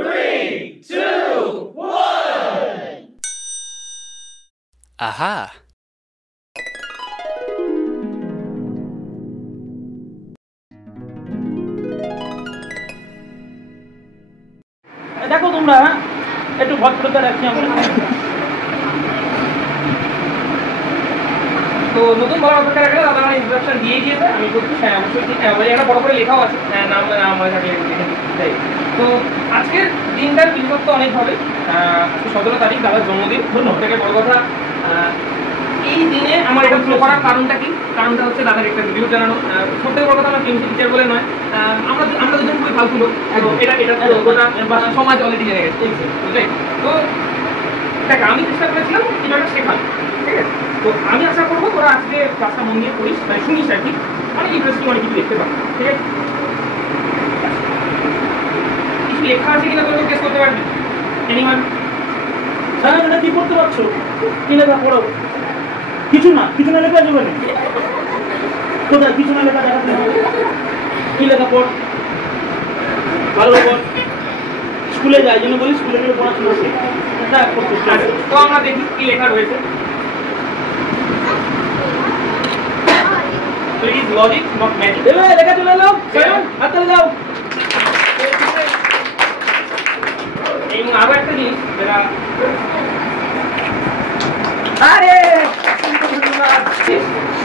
3, 2, 1. Aha. দেখো তোমরা একটু ভদ্রতা রাখি আমরা। তো নতুন বলার অপেক্ষা রাখলে দাদা আমার ইন্ট্রোডাকশন দিয়ে গিয়েছে, আমি করছি। হ্যাঁ অবশ্যই ঠিক, হ্যাঁ একটা বড় করে লেখাও আছে, নাম আমাদের কাছে তাই। তো আজকের দিনটার বিশেষত্ব অনেক হবে। 17 তারিখ দাদার জন্মদিন। থেকে বড় কথা, এই দিনে আমার এটা ফলো করার কারণটা কি? কারণটা হচ্ছে দাদার একটা রিভিউ জানানো। সত্যি বড় কথা, আমার কেমিস্ট্রি টিচার বলে নয়, আমরা দুজন খুবই ফালতু লোক। এটা গোটা সমাজ অলরেডি জেনে গেছে, বুঝলে? তো দেখ, আমি চেষ্টা করেছিলাম কিছু একটা শেখানো, ঠিক আছে? তো আমি আশা করবো তোরা আজকে ক্লাসটা মন দিয়ে পড়িস, মানে শুনিস আর কি, অনেক ইন্টারেস্টিং অনেক কিছু দেখতে পাবি, ঠিক আছে? কিছু লেখা আছে কিনা তোর কেস করতে পারবি? এনিওয়ান? হ্যাঁ, এটা কি করতে পারছো? কি লেখা পড়ো? কিছু না লেখা যাবে না। কোথায় কিছু না লেখা দেখাতে হবে? কি লেখা পড়, ভালো পড়। স্কুলে যাই জন্য বলি, স্কুলে গিয়ে পড়াশোনা শেখ। তো আমরা দেখি কি লেখা রয়েছে। So it is logic, not magic. লেখা চলে এলো, হাততালি দাও। এবং আরো একটা জিনিস যেটা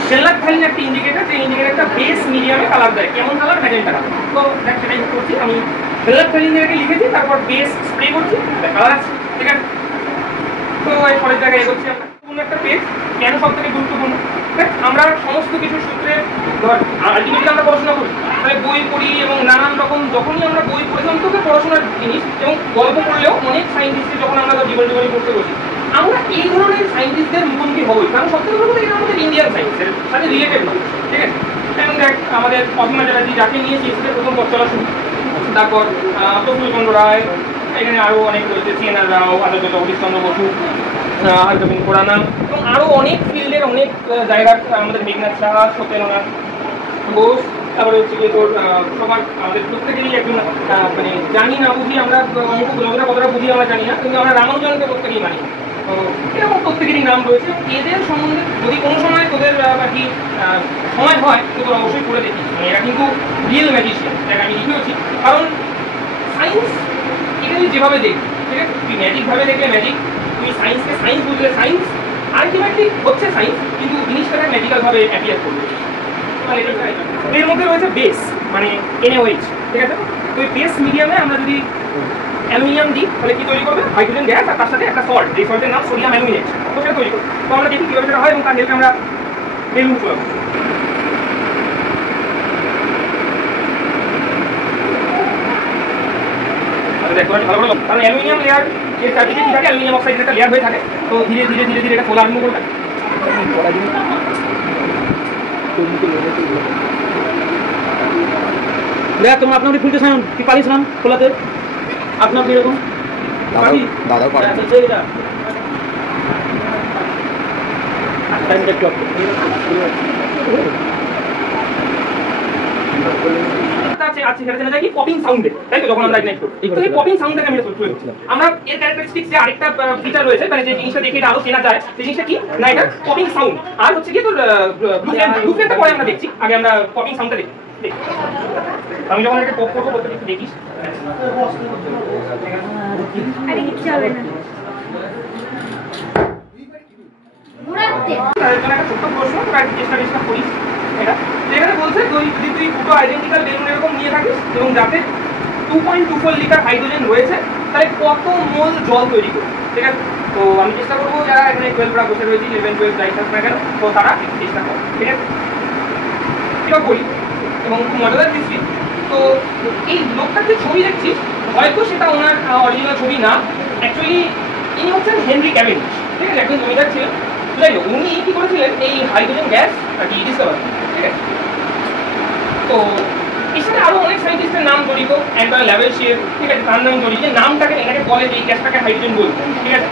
সেলাক খালি একটা ইন্ডিকেটর, যে ইন্ডিকেটরটা বেস মিডিয়ামে কালার দেয়। কেমন কালার? Magenta colour. তো দেখ, সেটাই করছি আমি। সেলাক খালি ইন্ডিকেটর লিখেছি, তারপর বেস স্প্রে করছি, কালার আছে, ঠিক আছে? তো এই পরের জায়গায় এগোচ্ছি আমরা। কোন একটা পেজ কেন সব থেকে গুরুত্বপূর্ণ? আমরা সমস্ত কিছু সূত্রে ধর আলটিমেটলি আমরা পড়াশোনা করি, তাহলে বই পড়ি এবং নানান রকম, যখনই আমরা বই পড়েছিলাম তোকে পড়াশোনার জিনিস এবং গল্প পড়লেও অনেক সায়েন্টিস্টকে যখন আমরা জীবন পড়তে বসি, আমরা এই ধরনের সায়েন্টিস্টদের মুখোমুখি হবই, কারণ সবথেকে বড় কথা এটা আমাদের ইন্ডিয়ান সায়েন্সের সাথে রিলেটেড নয়, ঠিক আছে? এবং দেখ, আমাদের অসীমা চ্যাটার্জি, যাকে নিয়ে সিএসসিতে প্রথম পথ চলা শুরু, তারপর প্রফুল্ল চন্দ্র রায়, এখানে আরও অনেক রয়েছে, সিএনআর রাও, আচার্য জগদীশ চন্দ্র বসু, আলকামিন কোরআনা, এবং আরও অনেক ফিল্ডের অনেক জায়গার আমাদের মেঘনাথ সাহা, সত্যেন্দ্রনাথ ঘোষ, তারপরে হচ্ছে গিয়ে তোর সবার আমাদের প্রত্যেকেরই একজন মানে জানি না বুঝি আমরা, যতটা কতটা বুঝি আমরা জানি না, কিন্তু আমরা রামানুজনকে প্রত্যেকেই মানি। তো এরকম প্রত্যেকেরই নাম রয়েছে। এদের সম্বন্ধে যদি কোনো সময় তোদের আর কি সময় হয় তো তোরা অবশ্যই করে দেখিস। এরা কিন্তু রিয়েল ম্যাজিশিয়ান, যাকে আমি লিখেওছি। কারণ সায়েন্স এটা তুই যেভাবে দেখবি, ঠিক আছে? তুই ম্যাজিকভাবে দেখলে ম্যাজিক, তুই সায়েন্সকে সায়েন্স বুঝলে সায়েন্স, আলটিমেটলি হচ্ছে সায়েন্স, কিন্তু জিনিসটাকে ম্যাজিক্যালভাবে অ্যাপিয়ার করবে। এর মধ্যে রয়েছে বেস, মানে NaOH, ঠিক আছে? তো এই বেস মিডিয়ামে আমরা যদি অ্যালুমিনিয়াম দিই তাহলে কি তৈরি করবে? হাইড্রোজেন গ্যাস, আর তার সাথে একটা সল্ট, যে সল্টের নাম সোডিয়াম অ্যালুমিনেট, তো সেটা তৈরি করবে। তো আমরা দেখি কীভাবে সেটা হয় এবং তার হেল্পে আমরা বেলুন চলাবো। ভালো করে, কারণ অ্যালুমিনিয়াম লেয়ার এর চারদিকে কি থাকে? অ্যালুমিনিয়াম অক্সাইডের একটা লেয়ার হয়ে থাকে। তো ধীরে ধীরে ধীরে ধীরে এটা খোলা আরম্ভ করবে। দেখ, তোমরা আপনার খুলতে চান কি পারিস না খোলাতে? আপনার কিরকম দাদা পারে। পপিং সাউন্ডে, তাই তো? যখন আমরা ইগনাইট করি, এই পপিং সাউন্ডটাকে আমি তুলে ধরছি। আমরা এর ক্যারেক্টারিস্টিক্স যে আরেকটা ফিচার রয়েছে, মানে যে জিনিসটা দেখে এটা আরো চেনা যায়, সেই জিনিসটা কি না? এটা পপিং সাউন্ড। আর হচ্ছে কি তোর ব্লুপ্রিন্টটা পরে আমরা দেখছি, আগে আমরা পপিং সাউন্ডটা দেখি। আমি যখন একটা পপ করবো প্রত্যেকটা একটু দেখিস। আরে কিছু হবে না। তাদের জন্য একটা ছোট্ট প্রশ্ন, তোরা একটু চেষ্টা করিস। এটা যেখানে বলছে যদি তুই দুটো আইডেন্টিক্যাল বেলুন এরকম নিয়ে থাকিস এবং যাতে 2.24 লিটার হাইড্রোজেন রয়েছে, তাহলে কত মোল জল তৈরি করবে, ঠিক আছে? তো আমি চেষ্টা করবো যারা এখানে 12রা বসে রয়েছে, 11, 12 যাই থাক না কেন, তো তারা একটু চেষ্টা করো, ঠিক আছে? এটা বলি এবং খুব মজাদার দৃষ্টি। তো এই লোকটাকে ছবি দেখছিস, হয়তো সেটা ওনার অরিজিনাল ছবি না, অ্যাকচুয়ালি ইনি হচ্ছেন হেনরি ক্যাভেন্ডিশ, ঠিক আছে? একজন জমিদার ছিলেন। যাই হোক, উনি কি করেছিলেন এই হাইড্রোজেন গ্যাস আর কি ডিসকভার, ঠিক আছে? তো এর সাথে আরো অনেক সায়েন্টিস্টের নাম জড়িত, অ্যান্টনি ল্যাভেশিয়ার, ঠিক আছে? তার নাম জড়িত, যে নামটাকে এটাকে বলে যে এই গ্যাসটাকে হাইড্রোজেন বলতে, ঠিক আছে?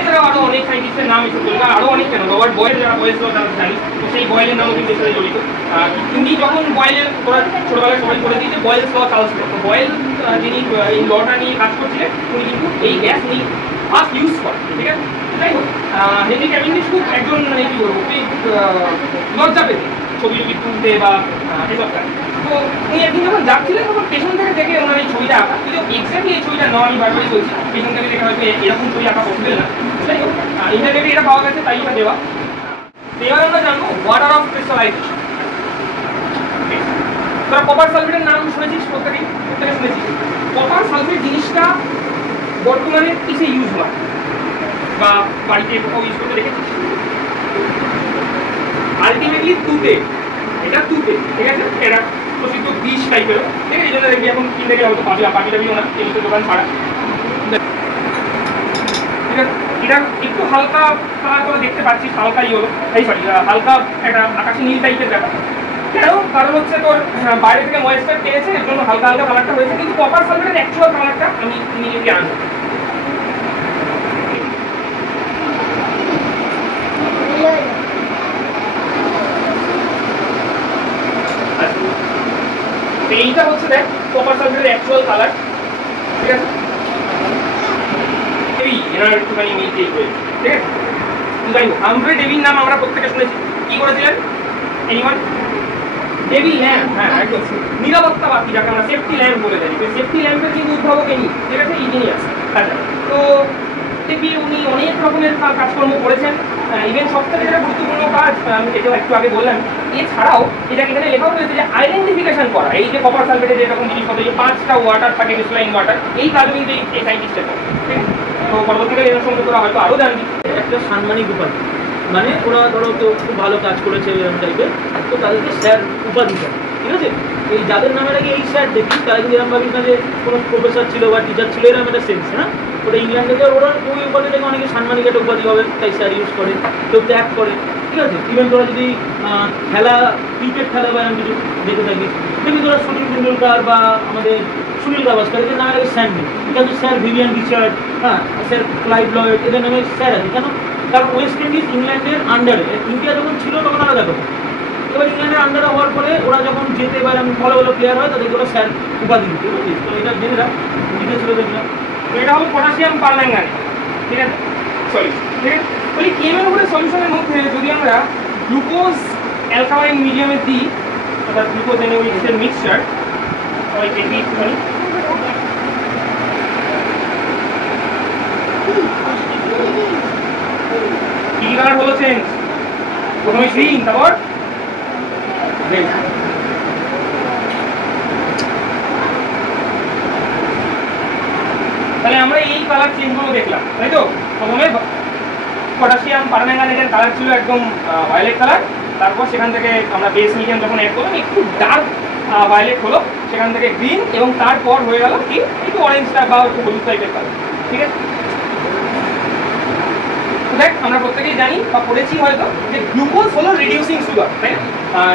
এছাড়াও আরো অনেক সাইন্টিস্টের নাম এসে বলবে, আরো অনেক কেন রবার্ট বয়েল, যারা বয়েল ছিল তারা জানি, তো সেই বয়েলের নামও কিন্তু এর সাথে জড়িত। তিনি যখন বয়েলের ওরা ছোটবেলায় সবাই করে দিয়েছে বয়েলস ল চার্লস ল, তো বয়েল যিনি এই লটা নিয়ে কাজ করছিলেন উনি কিন্তু এই গ্যাস উনি ফার্স্ট ইউজ করেন, ঠিক আছে। যাই হোক, হেনরি ক্যাভেন্ডিশ খুব একজন মানে কি বলবো লজ্জা পেতেন ছবি টবি তুলতে বা এসব কাজ। তো উনি একদিন যখন যাচ্ছিলেন তখন পেছন থেকে দেখে ওনার এই ছবিটা আঁকা, কিন্তু এক্স্যাক্টলি এই ছবিটা নয়, আমি বারবারই বলছি পেছন থেকে দেখে হয়তো এরকম ছবি আঁকা পসিবল না। যাই হোক, ইন্টারনেটে এটা পাওয়া গেছে তাই এটা দেওয়া। এবার আমরা জানবো ওয়াটার অফ ক্রিস্টালাইজেশন। তোরা কপার সালফেটের নাম শুনেছিস, প্রত্যেকে শুনেছিস। কপার সালফেট জিনিসটা বর্তমানে কিসে ইউজ হয় বা বাড়িতে কোথাও ইউজ করতে দেখেছিস? আলটিমেটলি তুতে, এটা তুতে, ঠিক আছে। এটা প্রসিদ্ধ বিষ টাইপের, ঠিক আছে। এই জন্য দেখবি এখন কিনতে গেলে হয়তো পাবি টাবিও না, এই দোকান ছাড়া। ঠিক আছে, এটা একটু হালকা কালার করে দেখতে পাচ্ছিস, হালকা ইয়েলো, এই সরি হালকা একটা আকাশি নীল টাইপের ব্যাপার। কেন? কারণ হচ্ছে তোর বাইরে থেকে ময়েশ্চার পেয়েছে, এর জন্য হালকা হালকা কালারটা হয়েছে, কিন্তু কপার সালফেটের অ্যাকচুয়াল কালারটা আমি ইমিডিয়েটলি আনবো। এইটা হচ্ছে দেখ কপার সালফেটের অ্যাকচুয়াল কালার, ঠিক আছে। এনার একটুখানি মিল হয়েছে, ঠিক আছে। যাই হোক, হামফ্রে ডেভির নাম আমরা প্রত্যেকে শুনেছি। কি করেছিলেন? এনিওয়ান? ডেভিল ল্যাম্প, হ্যাঁ একদম নিরাপত্তা বাতি, যাকে আমরা সেফটি ল্যাম্প বলে জানি। সেফটি ল্যাম্পের কিন্তু উদ্ভাবক ইনি, ঠিক আছে, ইঞ্জিনিয়ার। আচ্ছা, তো দেখবি উনি অনেক রকমের কাজকর্ম করেছেন। ইভেন সব থেকে যেটা গুরুত্বপূর্ণ কাজ আমি এটাও একটু আগে বললাম, এছাড়াও এটা এখানে লেখা হয়েছে যে আইডেন্টিফিকেশন করা। এই যে কপার সালফেটে যেরকম জিনিসপত্র, যে 5টা ওয়াটার থাকে, ক্রিস্টালাইন ওয়াটার, এই কাজ কিন্তু এই সাইন্টিস্টের, ঠিক আছে। তো পরবর্তীকালে এর সঙ্গে তোরা হয়তো আরও জানবি। একটা সাম্মানিক উপাধি, মানে ওরা ধরো কেউ খুব ভালো কাজ করেছে এরকম টাইপের, তো তাদেরকে স্যার উপাধি দেয়, ঠিক আছে। এই যাদের নামের আগে এই স্যার দেখি তারা কিন্তু এরকম ভাবিস না যে কোনো প্রফেসর ছিল বা টিচার ছিল, এরকম একটা সেন্স না। ওটা ইংল্যান্ডে গিয়ে ওরা ওই উপাধিটাকে অনেকে সাম্মানিক একটা উপাধি হবে, তাই স্যার ইউজ করে, কেউ ত্যাগ করে, ঠিক আছে। ইভেন তোরা যদি খেলা, ক্রিকেট খেলা বা এরকম কিছু দেখে থাকিস, দেখবি তোরা সচিন তেন্ডুলকার বা আমাদের সুনীল গাভাস্কর, এদের নামের আগে স্যার নেই, ঠিক আছে। স্যার ভিভিয়ান রিচার্ড, হ্যাঁ, স্যার ক্লাইভ লয়েড, এদের নামে স্যার আছে। কেন? কারণ ওয়েস্ট ইন্ডিজ ইংল্যান্ডের আন্ডারে, ইন্ডিয়া যখন ছিল তখন আলাদা কথা, এবার ইংল্যান্ডের আন্ডারে হওয়ার পরে ওরা যখন যেতে এবার ভালো ভালো প্লেয়ার হয় তাদেরকে ওরা স্যার উপাধি দিতে, বুঝলিস। তো এটা জেনে রাখ, জিতেছিল দেখলাম। তো এটা হলো পটাশিয়াম পারম্যাঙ্গানেট, ঠিক আছে, সরি, ঠিক আছে। বলি কেমের উপরে সলিউশনের মধ্যে যদি আমরা গ্লুকোজ অ্যালকালাইন মিডিয়ামে দিই, অর্থাৎ গ্লুকোজ এনএইচএর মিক্সচার, সবাই দেখি একটুখানি। কি কালার হলো চেঞ্জ? প্রথমে গ্রিন, তারপর রেড। তাহলে আমরা এই কালার চেঞ্জগুলো দেখলাম, তাই তো। প্রথমে পটাশিয়াম পারম্যাঙ্গানেটের কালার ছিল একদম ভায়োলেট কালার, তারপর সেখান থেকে আমরা বেস মিডিয়াম যখন অ্যাড করলাম একটু ডার্ক ভায়োলেট হলো, সেখান থেকে গ্রিন, এবং তারপর হয়ে গেল কি একটু অরেঞ্জ টাইপ বা একটু হলুদ টাইপের কালার, ঠিক আছে। দেখ আমরা প্রত্যেকেই জানি বা পড়েছি হয়তো যে গ্লুকোজ হলো রিডিউসিং সুগার, তাই না।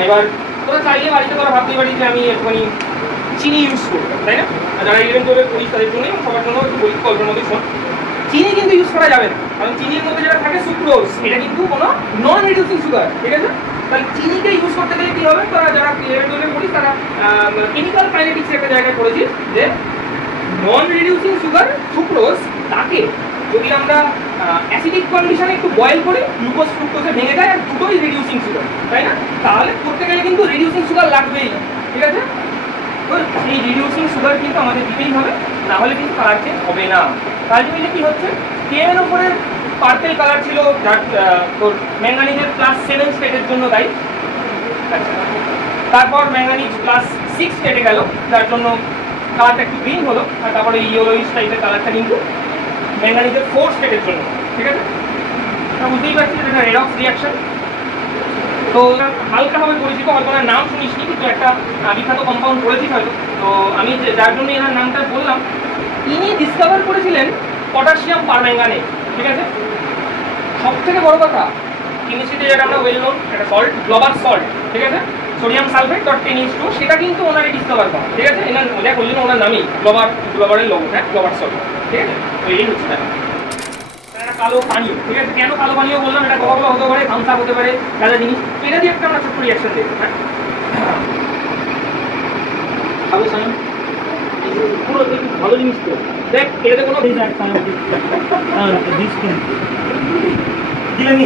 এবার তোরা চাইলে বাড়িতে তোরা ভাবতে পারি যে আমি একটুখানি চিনি ইউজ করবো, তাই না। যারা 11-12 পড়িস তাদের জন্য এবং সবার জন্য একটু পরীক্ষা অল্পের মধ্যে শোন। চিনি কিন্তু ইউজ করা যাবে না, কারণ চিনির মধ্যে যেটা থাকে সুক্রোজ, এটা কিন্তু কোনো নন রিডিউসিং সুগার, ঠিক আছে। তাহলে চিনিকে ইউজ করতে গেলে কি হবে, তারা যারা 11-12 পড়িস তারা কেমিক্যাল কাইনেটিক্স একটা জায়গায় করেছিস যে নন রিডিউসিং সুগার সুক্রোজ, তাকে যদি আমরা অ্যাসিডিক কন্ডিশনে একটু বয়েল করি, গ্লুকোজ ফ্রুক্টোজে ভেঙে যায় আর দুটোই রিডিউসিং সুগার, তাই না। তাহলে করতে গেলে কিন্তু রিডিউসিং সুগার লাগবেই, ঠিক আছে। তো সেই রিডিউসিং সুগার কিন্তু আমাদের দিতেই হবে, না হলে কিন্তু কালার চেঞ্জ হবে না। আলটিমেটলি কি হচ্ছে, কেএর উপরে পার্পেল কালার ছিল, যার তোর ম্যাঙ্গানিজের +7 স্টেটের জন্য দায়ী। তারপর ম্যাঙ্গানিজ +6 স্টেটে গেল, যার জন্য কালারটা একটু গ্রিন হলো, আর তারপরে ইয়েলোইশ টাইপের কালারটা কিন্তু ম্যাঙ্গানিজের 4 স্টেটের জন্য, ঠিক আছে। বুঝতেই পারছি এটা রেডক্স রিয়াকশন। তো হালকাভাবে পরিচিত, হয়তো না নাম শুনিসনি, কিন্তু একটা বিখ্যাত কম্পাউন্ড পড়েছিস হয়তো। তো আমি যার জন্য এনার নামটা বললাম, ইনি ডিসকভার করেছিলেন পটাশিয়াম পারম্যাঙ্গানেট, ঠিক আছে। সব থেকে বড় কথা, কেমিস্ট্রিতে যেটা আমরা ওয়েল নোন একটা সল্ট, গ্লোবাল সল্ট, ঠিক আছে, সোডিয়াম সালফেট .10H2, সেটা কিন্তু ওনারই ডিসকভার করা, ঠিক আছে। এনার মজা করলেন ওনার নামই গ্লোবালের লোগো, হ্যাঁ, গ্লোবাল সল্ট, ঠিক আছে। তো এই হচ্ছে কালো পানীয়, ঠিক আছে? কেন কালো পানীয় বললাম? এটা কোকা-কোলা হতে পারে, থামস আপ হতে পারে, গাঁজা জিনিস। এটা দিয়ে একটা আমরা ছোট্ট রিয়াকশন দেখবো। হ্যাঁ, খাবে সায়ন পুরো ভালো জিনিস তো দেখ এটাতে কোনো এই দেখ সায়ন দিস কিন্তু দিলে নি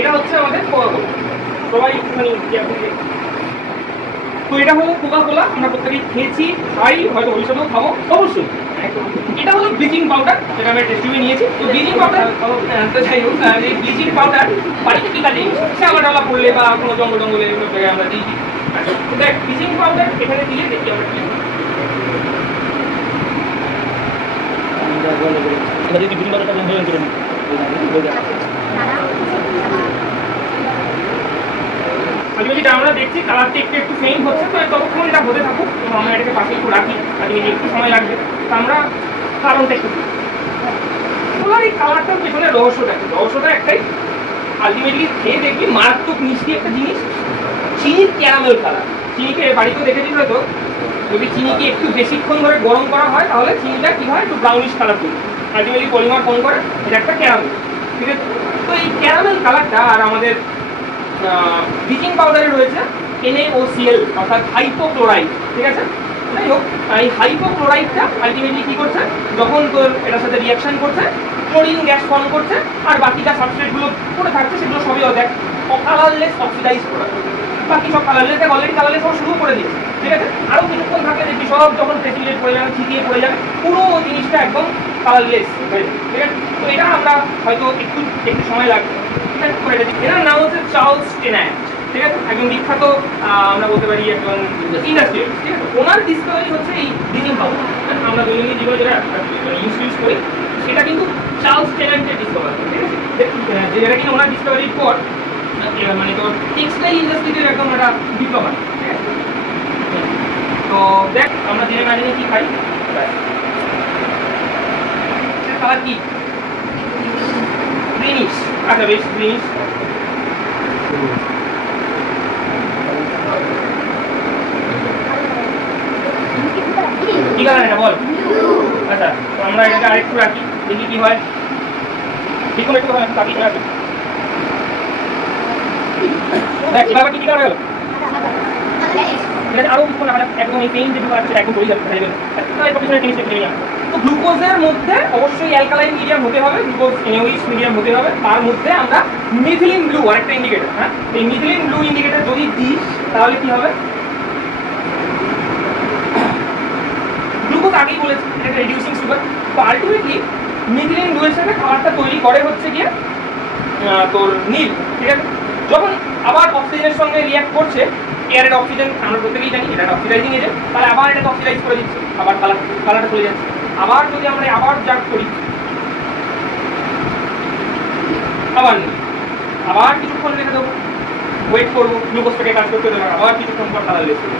এটা হচ্ছে আমাদের কোকা-কোলা। সবাই একটুখানি তো এটা হলো কোকা-কোলা, আমরা প্রত্যেকেই খেয়েছি, খাই, হয়তো ভবিষ্যতেও খাবো অবশ্যই। এটা হলো ব্লিচিং পাউডার, যেটা আমরা টেস্টিভে নিয়েছি। তো ব্লিচিং পাউডার, তো যাই হোক, এই ব্লিচিং পাউডার বাড়িতে কি কাজে ইউজ? শ্যাওলা-টাওলা পড়লে বা কোনো জঙ্গলে এগুলো আমরা দিই। দেখ ব্লিচিং পাউডার এখানে দিয়ে দেখি আমরা কি যদি বিভিন্ন বাজারটা বন্ধ করে নিই যেটা আমরা দেখছি কালারটা একটু ফেইন্ট হচ্ছে, তো ততক্ষণ এটা হতে থাকুক। আমরা এটাকে পাশে একটু রাখি, একটু সময় লাগবে। তো আমরা কারণটা একটু ওনার এই কালারটার পেছনে রহস্যটা একটাই, আলটিমেটলি খেয়ে দেখবি মারাত্মক মিষ্টি একটা জিনিস, চিনির ক্যারামেল কালার। চিনিকে বাড়িতেও দেখেছিস হয়তো, যদি চিনিকে একটু বেশিক্ষণ ধরে গরম করা হয় তাহলে চিনিটা কি হয়, একটু ব্রাউনিশ কালার তৈরি। আলটিমেটলি পলিমার ফোন করে এটা একটা ক্যারামেল, ঠিক আছে? তো এই ক্যারামেল কালারটা আর আমাদের ব্লিচিং পাউডারে রয়েছে NaOCl অর্থাৎ হাইপোক্লোরাইড, ঠিক আছে? যাই হোক, এই হাইপোক্লোরাইডটা আলটিমেটলি কি করছে, যখন তোর এটার সাথে রিয়াকশন করছে ক্লোরিন গ্যাস ফর্ম করছে, আর বাকিটা সাবস্ট্রেটগুলো পড়ে থাকছে, সেগুলো সবই দেখ কালারলেস অক্সিডাইজ প্রোডাক্ট। বাকি সব কালারলেস, অলরেডি কালারলেস সব শুরু করে দিয়েছে, ঠিক আছে? আরও কিছুক্ষণ থাকলে দেখবি সব যখন প্রেসিপিটেট পড়ে যাবে, ছিটিয়ে পড়ে যাবে, পুরো জিনিসটা একদম কালারলেস হয়ে যাবে, ঠিক আছে? তো এটা আমরা হয়তো একটু সময় লাগবে। এনার নাম হচ্ছে চার্লস টেনান্ট, ঠিক আছে? একজন বিখ্যাত আমরা বলতে পারি একজন ইন্ডাস্ট্রিয়াল, ঠিক আছে? ওনার ডিসকাভারি হচ্ছে এই ব্লিচিং পাউডার। আমরা দৈনন্দিন জীবনে যেটা ইউজ করি সেটা কিন্তু চার্লস টেনান্টের ডিসকাভারি, ঠিক আছে? যেটা কিনা ওনার ডিসকাভারির পর মানে তোর টেক্সটাইল ইন্ডাস্ট্রিতে একদম একটা বিপ্লব হয়, ঠিক আছে? তো দেখ আমরা দিনে না দিনে কি খাই, কালার কি গ্রিনিশ, আচ্ছা বেশ গ্রিনিশ। কি কালার এটা বল? আচ্ছা, তো আমরা এটাকে আরেকটু রাখি, দেখি কি হয়। ঠিক করে একটু কাটি রাখি। দেখ বাবা কি কালার হলো, আরো কিছু না একদম এই পেইন্ট যেগুলো আছে একদম পড়ে যাবে। তো গ্লুকোজের মধ্যে অবশ্যই অ্যালকালাইন মিডিয়াম হতে হবে, গ্লুকোজ NaOH মিডিয়াম হতে হবে। তার মধ্যে আমরা মিথিলিন ব্লু আরেকটা ইন্ডিকেটর, হ্যাঁ, এই মিথিলিন ব্লু ইন্ডিকেটর যদি দিই তাহলে কি হবে? গ্লুকোজ আগেই বলেছি এটা রিডিউসিং সুগার। তো আলটিমেটলি মিথিলিন ব্লু এর সাথে খাবারটা তৈরি করে হচ্ছে গিয়ে তোর নীল, ঠিক আছে? যখন আবার অক্সিজেনের সঙ্গে রিঅ্যাক্ট করছে, এয়ারের অক্সিজেন আমরা প্রত্যেকেই জানি এটা অক্সিডাইজিং এজেন্ট, তাহলে আবার এটাকে অক্সিডাইজ করে দিচ্ছে, আবার কালারটা চলে যাচ্ছে। আবার যদি আমরা আবার জাগ করি, আবার কিছুক্ষণ রেখে দেবো, ওয়েট করবো, গ্লুকোজটাকে কাজ করতে দেবো, আবার কিছুক্ষণ পর কালার লেস করবো।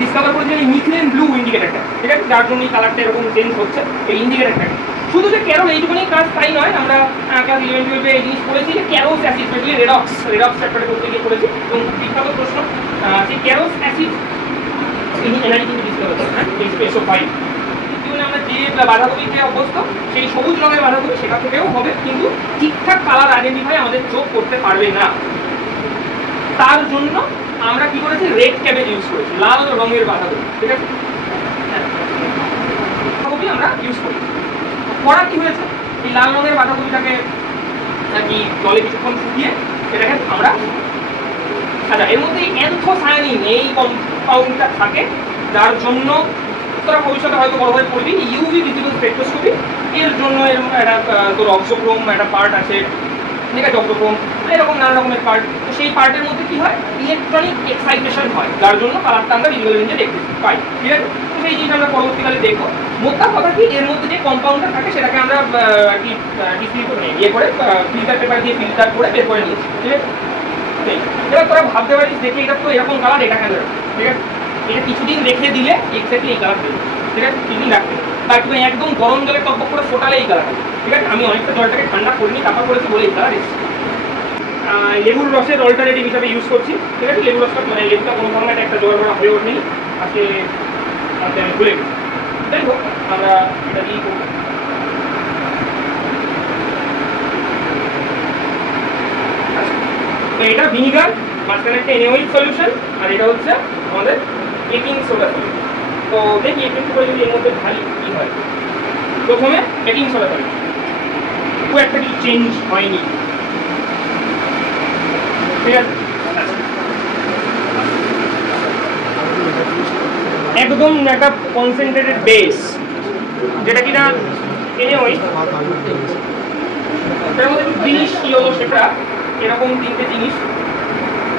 ডিসকাভার করেছি এই মিথিলিন ব্লু ইন্ডিকেটরটা, ঠিক আছে? যার জন্য এই কালারটা এরকম চেঞ্জ হচ্ছে এই ইন্ডিকেটরটা। শুধু যে ক্যারল এইটুকুনি কাজ তাই নয়, আমরা ক্লাস 11-12 এই জিনিস পড়েছি যে ক্যারোস অ্যাসিড, স্পেশালি রেডক্স চ্যাপ্টারে করতে গিয়ে পড়েছি, এবং বিখ্যাত প্রশ্ন সেই ক্যারোস অ্যাসিড এনার্জি কিন্তু ডিসকাভার হচ্ছে, হ্যাঁ, এই SO5। আমরা যে বাঁধাকপিতে অভ্যস্ত সেই সবুজ রঙের বাঁধাকপি সেটা থেকেও হবে, কিন্তু ঠিকঠাক কালার আইডেন্টিফাই আমাদের চোখ করতে পারবে না। তার জন্য আমরা কি করেছি, রেড ক্যাবেজ ইউজ করেছি, লাল রঙের বাঁধাকপি, ঠিক আছে? বাঁধাকপি আমরা ইউজ করি। পড়া কি হয়েছে, এই লাল রঙের বাঁধাকপিটাকে নাকি জলে কিছুক্ষণ শুকিয়ে এটাকে আমরা, আচ্ছা এর মধ্যে অ্যান্থোসায়ানিন এই কম্পাউন্ডটা থাকে, যার জন্য তোরা ভবিষ্যতে হয়তো বড় হয়ে পড়বি ইউভি ভিজিবল স্পেকট্রোস্কোপি। এর জন্য এরকম একটা তোর অক্সোক্রোম একটা পার্ট আছে, ঠিক আছে? অক্সোক্রোম এরকম নানা রকমের পার্ট। তো সেই পার্টের মধ্যে কি হয়, ইলেকট্রনিক এক্সাইটেশন হয়, যার জন্য কালারটা আমরা ভিজুয়াল রেঞ্জে দেখতে পাই, ঠিক আছে? তো সেই জিনিসটা আমরা পরবর্তীকালে দেখবো। মোদ্দা কথা কি, এর মধ্যে যে কম্পাউন্ডটা থাকে সেটাকে আমরা আর কি ইয়ে করে ফিল্টার পেপার দিয়ে ফিল্টার করে বের করে নিয়েছি, ঠিক আছে? এবার তোরা ভাবতে পারিস দেখে এটা তো এরকম কালার, এটা কেন, ঠিক আছে? এটা কিছুদিন রেখে দিলে এক্স্যাক্টলি এই কালার দেবে, ঠিক আছে? কিছুদিন রাখতে, বা তুমি একদম গরম জলে টকবক করে ফোটালে এই কালার, ঠিক আছে? আমি অনেকটা জলটাকে ঠান্ডা করিনি, তারপর করেছি বলে এই কালার এসেছে। লেবুর রসের অল্টারনেটিভ হিসাবে ইউজ করছি, ঠিক আছে? লেবুর রসটা মানে লেবুটা কোনো ধরনের একটা জোগাড় করা হয়ে ওঠেনি, আজকে আমি ভুলে গেছি। যাই হোক আমরা এটা দিয়েই করবো। তো এটা ভিনিগার, মাঝখানে একটা NaOH সলিউশন, আর এটা হচ্ছে আমাদের বেকিং সোডা সলিউশন। তো দেখি একটু করে যদি এর মধ্যে ঢালি কি হয়। প্রথমে বেকিং সোডা সলিউশন, খুব একটা কিছু চেঞ্জ হয়নি, ঠিক আছে। একদম একটা কনসেন্ট্রেটেড বেস, যেটা কিনা NaOH, এর মধ্যে একটু জিনিস কি হলো সেটা এরকম তিনটে জিনিস,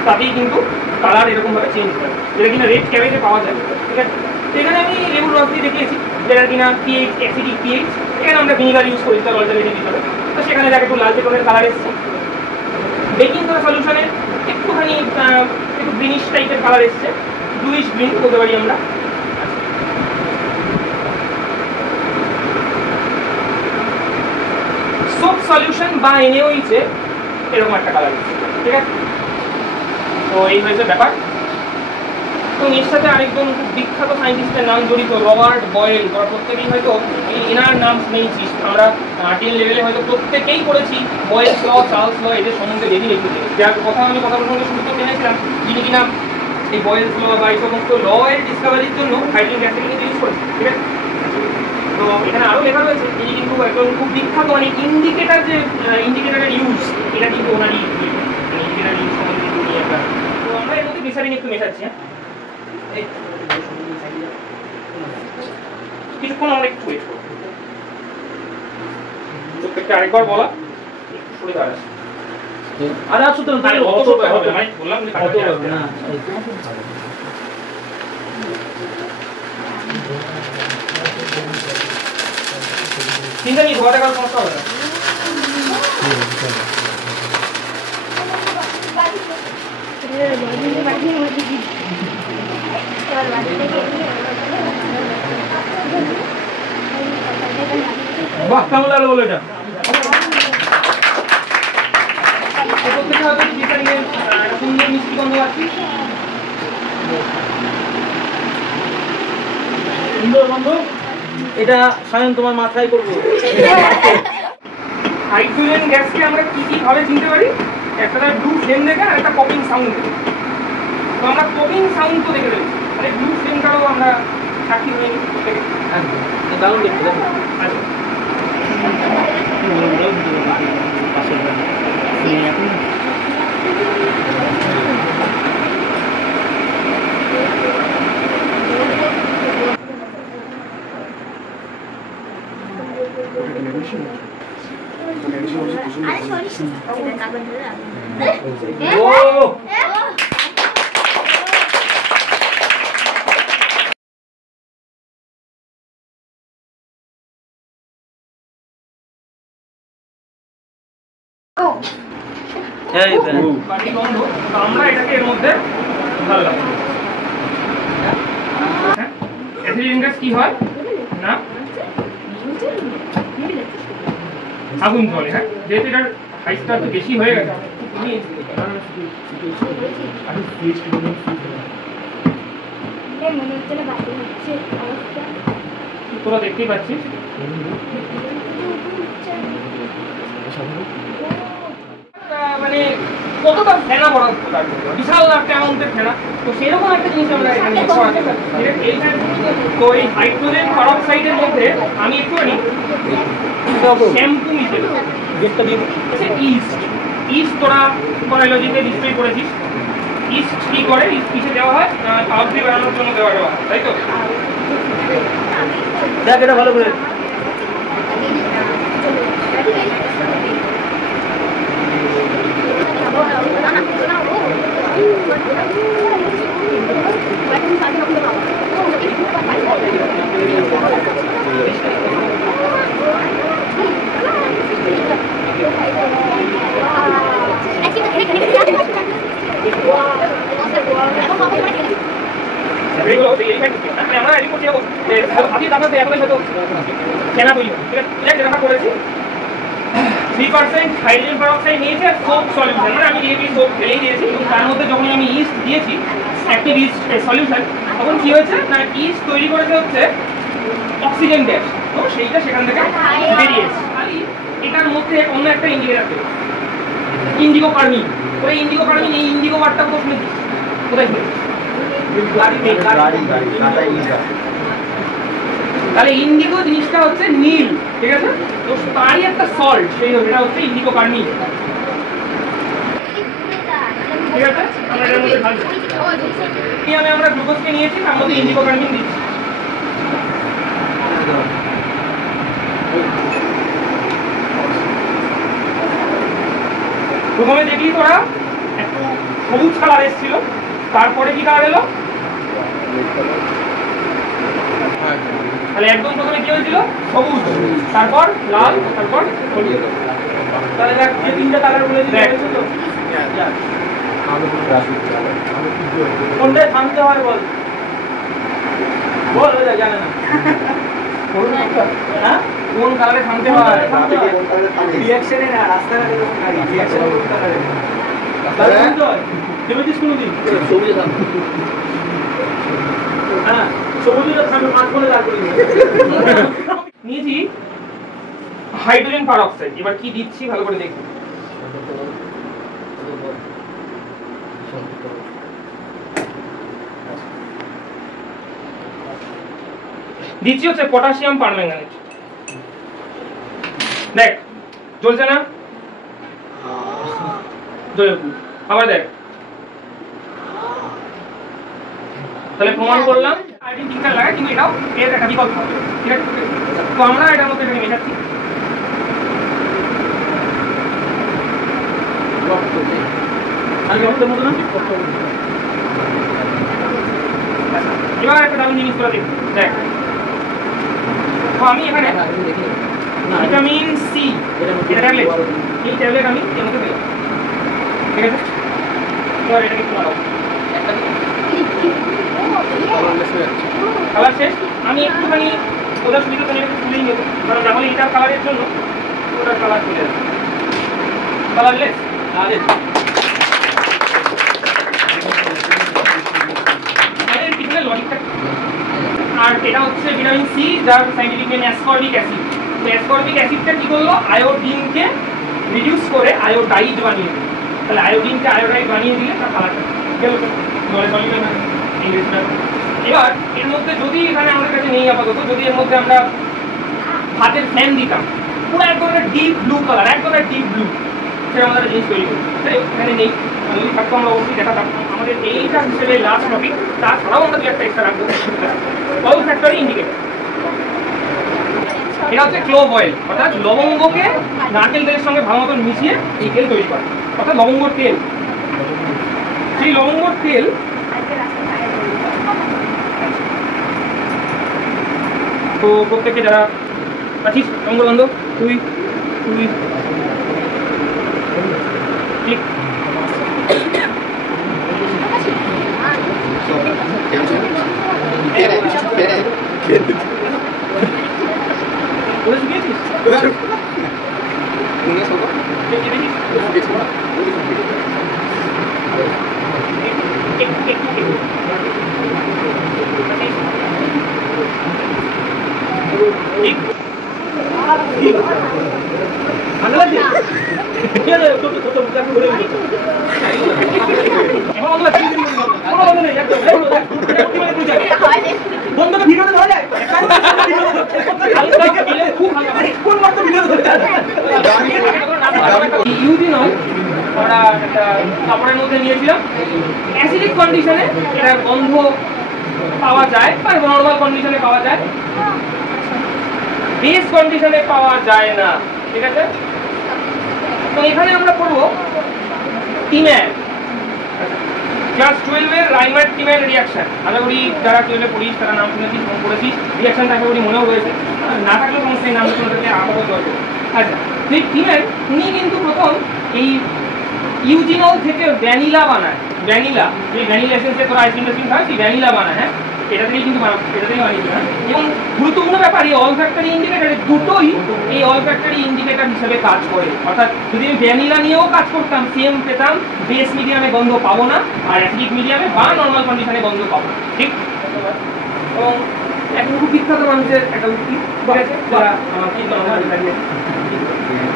তাতেই কিন্তু কালার এরকম ভাবে চেঞ্জ হয়, যেটা কিনা রেড ক্যাবেজে পাওয়া যায়, ঠিক আছে। এখানে আমি লেবুর রস দিয়ে দেখিয়েছি, যেটা কিনা পিএইচ, অ্যাসিডিক পিএইচ। এখানে আমরা ভিনিগার ইউজ করি তার অল্টারনেটিভ হিসেবে, তো সেখানে দেখে একটু লালচে টোনের কালার এসছে। বেকিং সোডা সলিউশনে একটুখানি একটু গ্রিনিশ টাইপের কালার এসছে, ব্লুইশ গ্রিন বলতে পারি আমরা। সোপ সলিউশন বা NaOH এ এরকম একটা কালার এসছে, ঠিক আছে। তো এই হয়েছে ব্যাপার। তো এর সাথে আরেকজন খুব বিখ্যাত সায়েন্টিস্টের নাম জড়িত, রবার্ট বয়েল। তোরা প্রত্যেকেই হয়তো এনার নাম শুনেছিস, আমরা 10 লেভেলে হয়তো প্রত্যেকেই পড়েছি বয়েলস ল, চার্লস ল, এদের সম্বন্ধে বেশি লিখেছি। যার কথা আমি কথা বলতে শুরু করতে জেনেছিলাম, যিনি কিনা এই বয়েলস ল বা এই সমস্ত ল এর ডিসকাভারির জন্য হাইড্রোজেন গ্যাসকে কিন্তু ইউজ করেছে, ঠিক আছে। তো এখানে আরও লেখা রয়েছে, তিনি কিন্তু একজন খুব বিখ্যাত, মানে ইন্ডিকেটার, যে ইন্ডিকেটারের ইউজ, এটা কিন্তু ওনারই ইন্ডিকেটার ইউজ সম্বন্ধে কিন্তু নিয়ে একটা। তো আমরা এর মধ্যে গ্লিসারিন একটু মেশাচ্ছি, হ্যাঁ কিছুক্ষণ আমরা একটু ওয়েট করবো। প্রত্যেকটা আরেকবার বলা সরে দাঁড়াচ্ছে, আরে আসো তো মানে বললাম না চিন্তা নেই, ঘরে কারো সমস্যা হবে না। বাহ, কেমন লাগলো বলো এটা? প্রত্যেকটা হয়তো গ্লিসারিনের সুন্দর মিষ্টি গন্ধ পাচ্ছি, সুন্দর বন্ধু, এটা সায়ন তোমার মাথায় করবো। হাইড্রোজেন গ্যাসকে আমরা কি কি ভাবে চিনতে পারি? একটা ব্লু ফ্লেম দেখে আর একটা পপিং সাউন্ড দেখে। তো আমরা পপিং সাউন্ড তো দেখে রয়েছি, মানে ব্লু ফ্লেমটাও আমরা সাক্ষী হয়ে দারুণ দেখতে দেখো। আমরা এটাকে এর মধ্যে ঢাললাম। অ্যাসিডিক গ্যাস কি হয় না, আগুন জ্বলে, হ্যাঁ। যেহেতু এটার সাইজটা একটু বেশি হয়ে গেছে, তোরা দেখতেই পাচ্ছিস মানে কতটা ফেনা বরাদ্দ, বিশাল একটা অ্যামাউন্টের ফেনা। তো সেরকম একটা জিনিস আমরা এখানে করাতে পারি। তো এই হাইড্রোজেন পারক্সাইডের মধ্যে আমি একটুখানি শ্যাম্পু মিশে গেটটা দিয়ে ইস্ট। ইস্ট তোরা বায়োলজিতে নিশ্চয়ই করেছিস। ইস্ট কি করে? ইস্ট কিসে দেওয়া হয়? পাউডারি বানানোর জন্য দেওয়া হয়, তাই তো? দেখ এটা ভালো করে। আমরা রেডি করছি আপনি তারপরে এখন হয়তো কেনা তৈরি ঠিক আছে, যেটা করেছি 3% হাইড্রোজেন পারক্সাইড নিয়েছি আর সোপ সলিউশন, মানে আমি ডিএপি সোপ ঢেলেই দিয়েছি এবং তার মধ্যে যখন আমি ইস্ট দিয়েছি অ্যাক্টিভ ইস্ট সলিউশন, তখন কি হয়েছে না ইস্ট তৈরি করেছে হচ্ছে অক্সিজেন গ্যাস, তো সেইটা সেখান থেকে বেরিয়েছে। খালি এটার মধ্যে অন্য একটা ইন্ডিকেটর দেবে, ইন্ডিগো কার্মিন। ওই ইন্ডিগো কার্মিন, এই ইন্ডিগো ওয়ার্ডটা কোথায় শুনেছি? কোথায় শুনেছি? তাহলে ইন্ডিগো জিনিসটা হচ্ছে নীল, ঠিক আছে? তো তারই একটা সল্ট, সেটা হচ্ছে ইন্ডিগো কার্মিন, ঠিক আছে? আমরা এটার মধ্যে ঢালবো। আমরা গ্লুকোজকে নিয়েছি, তার মধ্যে ইন্ডিগো কার্মিন দিচ্ছি। প্রথমে দেখলি তোরা একটু সবুজ কালার এসেছিল, তারপরে কি কালার এলো? তাহলে একদম প্রথমে কি হয়েছিল? সবুজ, তারপর লাল, তারপর হলুদ। তাহলে দেখ যে তিনটা কালার বলে দিলে হয়েছে তো। কোনটায় থামতে হয় বল, বল ওটা জানে না। হ্যাঁ, কোন কালারে থামতে হয়? রিঅ্যাকশনে না, রাস্তাঘাটে রিঅ্যাকশনে কোন কালারে তাহলে থামতে হয়? দেখেছিস কোনোদিন? সবুজে থামতে। হ্যাঁ, সবুজে থামে, মাঝখানে দাঁড় করে নিয়েছি হাইড্রোজেন পারঅক্সাইড। এবার কি দিচ্ছি ভালো করে দেখুন। দিচ্ছি হচ্ছে পটাশিয়াম পারম্যাঙ্গানেট। দেখ জ্বলছে না? আবার দেখ, তাহলে প্রমাণ করলাম আয়োডিন টিঙ্কার লাগায়, কিন্তু এটাও এর একটা বিকল্প হবে, ঠিক আছে? তো আমরা এটার মধ্যে এটাকে মেশাচ্ছি। এবার একটা দারুণ জিনিস তোরা দেখ, দেখ তো আমি এখানে ভিটামিন সি, এটা ট্যাবলেট, এই ট্যাবলেট আমি এর মধ্যে দিলাম, ঠিক আছে? এবার এটাকে একটু লাগাবো, কালার শেষ। আমি একটুখানি ওদের সুবিধা তো একটু তুলেই নেবো, কারণ তাহলে এটার কালারের জন্য ওটার কালার চলে যাবে। কালারলেস লজিকটা। আর এটা হচ্ছে ভিটামিন সি, যার সাইন্টিফিক নেম অ্যাসকর্বিক অ্যাসিড। তো অ্যাসকর্বিক অ্যাসিডটা কি করলো? আয়োডিনকে রিডিউস করে আয়োডাইড বানিয়ে দিল। তাহলে আয়োডিনকে আয়োডাইড বানিয়ে দিলে তার কালারটা গেল, জলে সলিউশন হয় ইংলিশটা। এবার এর মধ্যে যদি এখানে আমাদের কাছে নেই আপাতত, যদি এর মধ্যে আমরা হাতের ফ্যান দিতাম, পুরো এক ধরনের ডিপ ব্লু কালার, এক ধরনের ডিপ ব্লু, সেটা আমাদের জিনিস তৈরি করি, তাই এখানে নেই। যদি থাকতো আমরা অবশ্যই দেখাতাম। আমাদের এইটা হিসেবে লাস্ট টপিক, তাছাড়াও আমরা দু একটা এক্সট্রা রাখবো। অল ফ্যাক্টরি ইন্ডিকেটর, এটা হচ্ছে ক্লোভ অয়েল, অর্থাৎ লবঙ্গকে নারকেল তেলের সঙ্গে ভালো মতন মিশিয়ে এই তেল তৈরি করে, অর্থাৎ লবঙ্গর তেল। সেই লবঙ্গর তেল তো প্রত্যেকে যারা আছিস লবঙ্গ বন্ধু, তুই তুই ঠিক কাপড়ের মধ্যে নিয়েছিলাম। অ্যাসিডিক কন্ডিশনে এটার গন্ধ পাওয়া যায়, বা নর্মাল কন্ডিশনে পাওয়া যায়, বেস কন্ডিশনে পাওয়া যায় না, ঠিক আছে? তো এখানে আমরা করবো টিম্যান, ক্লাস 12 এর রাইমার টিম্যান রিঅ্যাকশন। আশা করি যারা 12 এ পড়িস তারা নাম শুনেছিস, ফোন করেছিস, রিঅ্যাকশনটা আশা করি মনেও রয়েছে, না থাকলেও সমস্যা নেই, নাম শুনে আপাতত দরকার। আচ্ছা, তো এই টিম্যান উনি কিন্তু প্রথম এই ইউজিনল থেকে ভ্যানিলা বানায়। ভ্যানিলা, যে ভ্যানিলা এসেন্সে তোরা আইসক্রিম টাইসক্রিম খায়, সেই ভ্যানিলা বানায়। হ্যাঁ, এটা থেকেই কিন্তু এটা থেকেই বানিয়েছে। হ্যাঁ, এবং গুরুত্বপূর্ণ ব্যাপার, এই অল ফ্যাক্টরি ইন্ডিকেটারে দুটোই এই অল ফ্যাক্টরি ইন্ডিকেটার হিসেবে কাজ করে। অর্থাৎ যদি আমি ভ্যানিলা নিয়েও কাজ করতাম, সেম পেতাম, বেস মিডিয়ামে গন্ধ পাবো না, আর অ্যাসিডিক মিডিয়ামে বা নর্মাল কন্ডিশনে গন্ধ পাবো না, ঠিক? এবং এখন খুব বিখ্যাত মানুষের একটা উক্তি, ঠিক আছে, যারা কি দাঁড়িয়ে।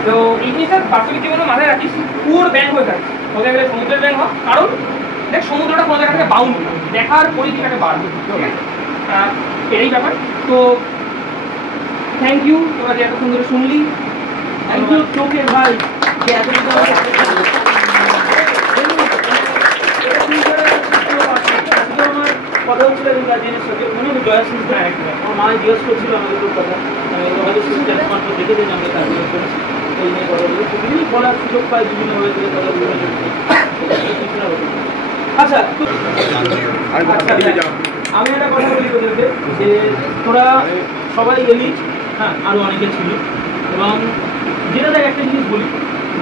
তো এই জিনিসটা বাস্তবিক জীবনে মাথায় রাখিস, পুরো ব্যাংক হয়ে থাকে কোথায় গেলে সমুদ্রের ব্যাংক হয়, কারণ দেখ সমুদ্রটা কোনো জায়গা থেকে বাউন্ড দেখার পরিধিটাকে বাড়বে, ঠিক আছে, এটাই ব্যাপার। তো থ্যাংক ইউ, তোরা যে এতক্ষণ ধরে শুনলি। থ্যাংক ইউ তোকে ভাই যে এতদিন আমার কথা হচ্ছিল গার্জিয়ানের সাথে, মনে হয় জয়া সিং, আমার মা জিজ্ঞেস করছিল আমাদের লোক কথা, হয়তো মাত্র দেখে দিন আমরা কাজ করেছি এই নিয়ে কথা বলে প্রতিদিনই বলার সুযোগ পাই বিভিন্নভাবে থেকে কথা বলে। আচ্ছা আমি একটা কথা বলি তোদেরকে যে তোরা সবাই এলি, হ্যাঁ আরও অনেকে ছিল, এবং যেটা দেখ একটা জিনিস বলি,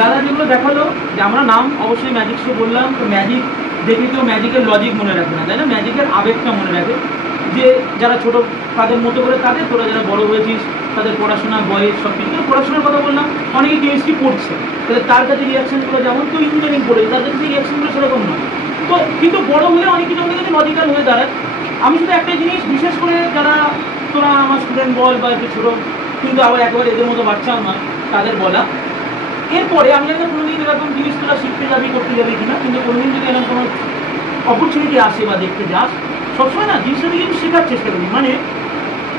দাদা যেগুলো দেখালো যে আমরা নাম অবশ্যই ম্যাজিক শো বললাম, তো ম্যাজিক দেখে কেউ ম্যাজিকের লজিক মনে রাখে না, তাই না, ম্যাজিকের আবেগটা মনে রাখে। যে যারা ছোটো তাদের মতো করে তাদের, তোরা যারা বড় হয়েছিস তাদের পড়াশোনা বয়স সব কিছু, পড়াশোনার কথা বললাম, অনেকে কেমিস্ট্রি পড়ছে, তাহলে তার কাছে রিয়াকশনগুলো যেমন কেউ ইঞ্জিনিয়ারিং পড়ে তার কাছে রিয়াকশনগুলো সেরকম নয়। তো কিন্তু বড় হলে অনেক কিছু আমাদের কাছে লজিক্যাল হয়ে দাঁড়ায়। আমি শুধু একটা জিনিস বিশেষ করে যারা তোরা আমার স্টুডেন্ট বল বা একটু ছোটো কিন্তু আবার একেবারে এদের মতো বাচ্চাও নয়, তাদের বলা এরপরে আমি জানি না কোনোদিন এরকম জিনিস তোরা শিখতে যাবি করতে যাবি কিনা, কিন্তু কোনোদিন যদি এরকম কোনো অপরচুনিটি আসে বা দেখতে যাস, সবসময় না জিনিসটা দিয়ে একটু শেখার চেষ্টা করি। মানে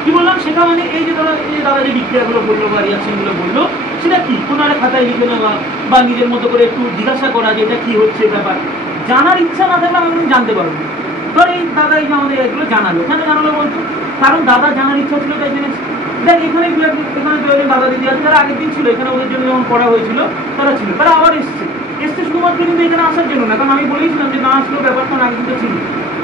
কি বললাম শেখা মানে এই যে ধরো এই দাদা যে বিক্রিয়াগুলো বললো বা রিয়াকশনগুলো বললো সেটা কি কোনো একটা খাতায় লিখে নেওয়া বা নিজের মতো করে একটু জিজ্ঞাসা করা যে এটা কী হচ্ছে ব্যাপার, জানার ইচ্ছা না থাকলে আমি জানতে পারবো না। ধর এই দাদা এই যে আমাদের এগুলো জানালো, কেন জানালো বলতো, কারণ দাদা জানার ইচ্ছা ছিল তাই জেনেছে। দেখ এখানে এখানে দু একজন দাদা দিদি আছে যারা আগের দিন ছিল এখানে, ওদের জন্য যখন পড়া হয়েছিল তারা ছিল, তারা আবার এসছে শুধুমাত্র কিন্তু এখানে আসার জন্য না, কারণ আমি বলেছিলাম যে না আসলেও ব্যাপারটা আগে কিন্তু ছিল,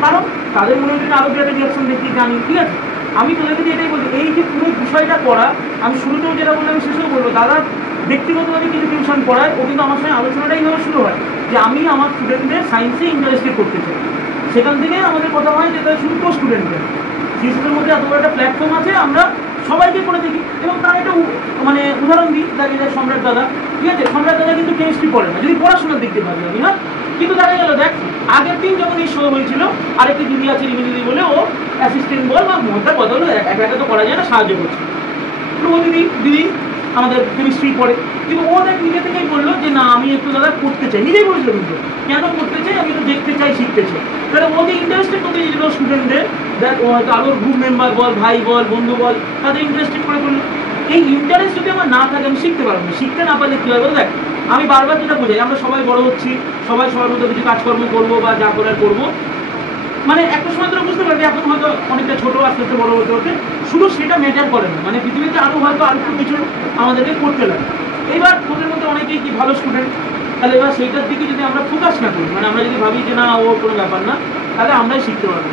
কারণ তাদের মনে হচ্ছে আরও দু একটা রিয়াকশন দেখি জানি, ঠিক আছে। আমি তোদেরকে এটাই বলছি, এই যে পুরো বিষয়টা করা, আমি শুরুতেও যেটা বললাম আমি শেষেও বলবো, দাদা ব্যক্তিগতভাবে কিছু টিউশন পড়ায়, ও কিন্তু আমার সঙ্গে আলোচনাটা এইভাবে শুরু হয় যে আমি আমার স্টুডেন্টদের সায়েন্সে ইন্টারেস্টেড করতে চাই, সেখান থেকে আমাদের কথা হয় যে তাদের শুধু স্টুডেন্টদের শিশুদের মধ্যে এত বড় একটা প্ল্যাটফর্ম আছে, আমরা সবাইকে করে দেখি। এবং তার একটা মানে উদাহরণ দিই, দেখা যায় সম্রাট দাদা, ঠিক আছে, সম্রাট দাদা কিন্তু কেমিস্ট্রি পড়ে না, যদি পড়াশোনার দিক দিয়ে ভাবি আমি, হ্যাঁ, কিন্তু দেখা গেল দেখ আগের দিন যখন এই শো হয়েছিল আরেকটি দিদি আছে রিমি দিদি বলে, ও অ্যাসিস্ট্যান্ট বল বা মনটা বদল একা একা তো করা যায় না, সাহায্য করছে, তো ও দিদি আমাদের কেমিস্ট্রি পড়ে, কিন্তু ও দেখ নিজে থেকেই বললো যে না আমি একটু দাদা করতে চাই, নিজেই বলেছিল কিন্তু কেন করতে চাই, আমি একটু দেখতে চাই শিখতে চাই। তাহলে ও যে ইন্টারেস্টেড করতে চেয়েছিল স্টুডেন্টদের, দেখ ও হয়তো আরও গ্রুপ মেম্বার বল, ভাই বল, বন্ধু বল, তাদের ইন্টারেস্টেড করে করলো। এই ইন্টারেস্ট যদি আমার না থাকে আমি শিখতে পারবো না, শিখতে না পারলে কী হবে দেখ, আমি বারবার যেটা বোঝাই, আমরা সবাই বড় হচ্ছি, সবাই সবার মতো কিছু কাজকর্ম করবো বা যা করার করবো, মানে একটা সময় তোরা বুঝতে পারবি এখন হয়তো অনেকটা ছোটো আস্তে আস্তে বড়ো হতে হতে শুধু সেটা ম্যাটার করে না, মানে পৃথিবীতে আরও হয়তো আর একটু কিছু আমাদেরকে করতে লাগে। এবার ওদের মধ্যে অনেকেই কি ভালো স্টুডেন্ট, তাহলে এবার সেইটার দিকে যদি আমরা ফোকাস না করি, মানে আমরা যদি ভাবি যে না ও কোনো ব্যাপার না, তাহলে আমরাই শিখতে পারবো।